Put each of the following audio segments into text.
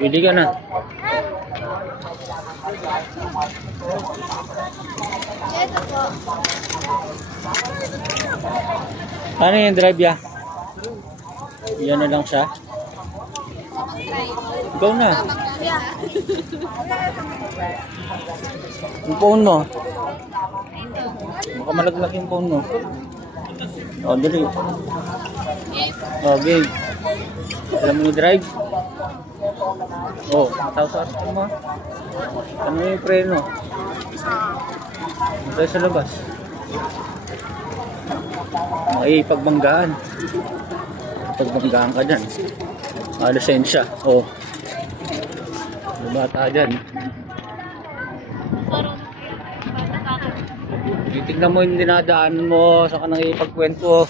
Pili ka na. Ito po. Ano yung drive ya? Yan na lang siya. Ikaw na. Yung phone mo. Baka malaglag yung phone mo. O, dali. O, game. Alam mo yung drive? O, mataw sa atin mo. Ano yung preno? Ito sa labas. May pagbanggaan. Pagbanggaan ka dyan. Lisensya. O. Bata dyan. Titignan mo yung dinadaanan mo. Saan ka nang ipagkwento.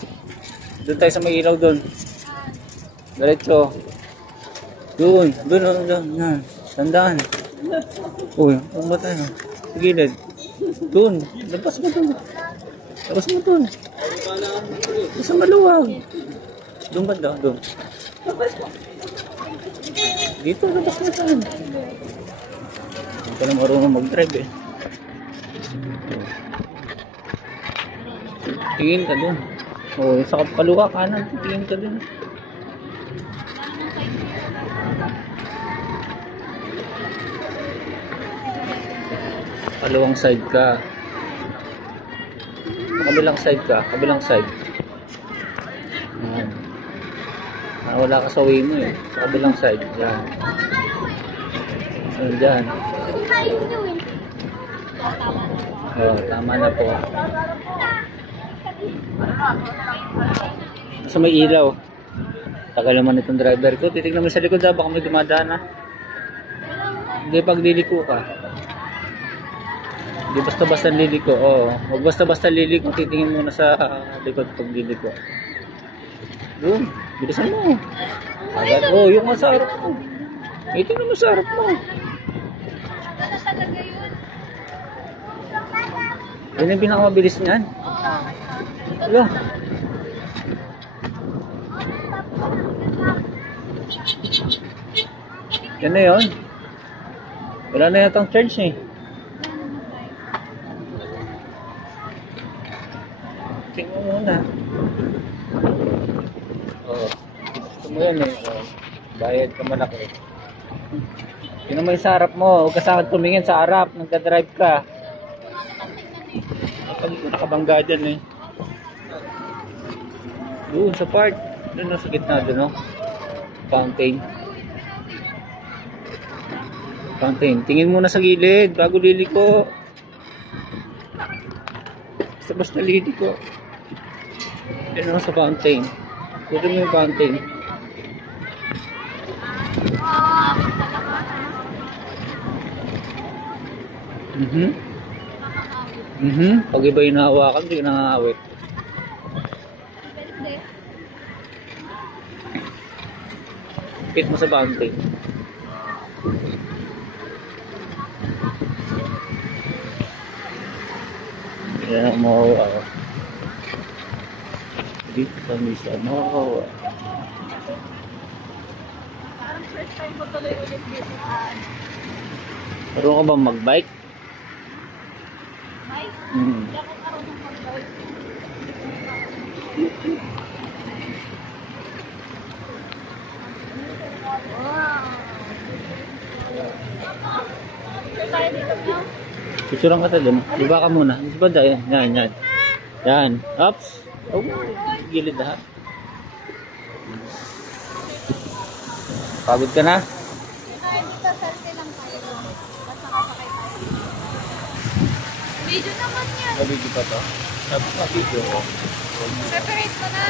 Doon tayo sa may ilaw doon. Diretso. Doon. Doon. Tandaan. Uy, ang ba tayo? Sa gilid. Doon. Labas mo doon. Labas mo doon. Sa maluwag. Doon ba daw? Doon. Dito, labas mo doon. Hindi ka na marunong mag-drive eh. Tingin ka doon. O, sa kapaluwa kanan. Tingin ka doon. Kaluwang side ka. Kabilang side ka. Kabilang side. Ayan. Wala ka sa way mo eh. Sa kabilang side. Yan. Ayan dyan. Oh, tama na po. Sa may ilaw. Tagal naman itong driver ko. Titignan mo sa likod ha. Baka may dumadaan ha. Hindi pag liliko ka. Hindi basta-basta liliko. Oo. Huwag basta-basta liliko. Titingin muna sa likod pag liliko. Doon. Bilisan mo. Agad. Oh, yung sa harap mo. Tingnan mo sa harap mo. Yan yung pinakamabilis niyan. Wala. Yan na yun. Wala na yatang charge eh. Tingnan mo muna. Oo. Gusto mo yan eh. Bayad ka malaki. Tingnan mo yung sa harap mo. Huwag ka sa akin tumingin sa harap. Nagdadrive ka. Nakabangga dyan eh. Doon sa part. Doon sa gitna doon no. Fountain. Fountain. Tingin muna sa gilid bago liliko. Basta liliko. Doon sa fountain. Doon mo yung fountain. Pag iba yung nahawakan, hindi ka nangangawit. Pit mo sa fountain. Yan ang mahawa. Dito kami sa mahawa. Parang first time ko tuloy ulit dito. Marunong ka ba mag-bike? Bike? Hmm. Hindi ako marunong mag-bike. Wow! Sure tayo dito na? Picturean ka tayo dun. Diba ka muna. Diba tayo? Yan, yan. Yan. Ups. Oh, gilid na ha. Pagod ka na? Tayo dito, selfie lang tayo. Basta nakasakay tayo. Video naman yan. Video pa to? Sabi pa video ko. Separate mo na.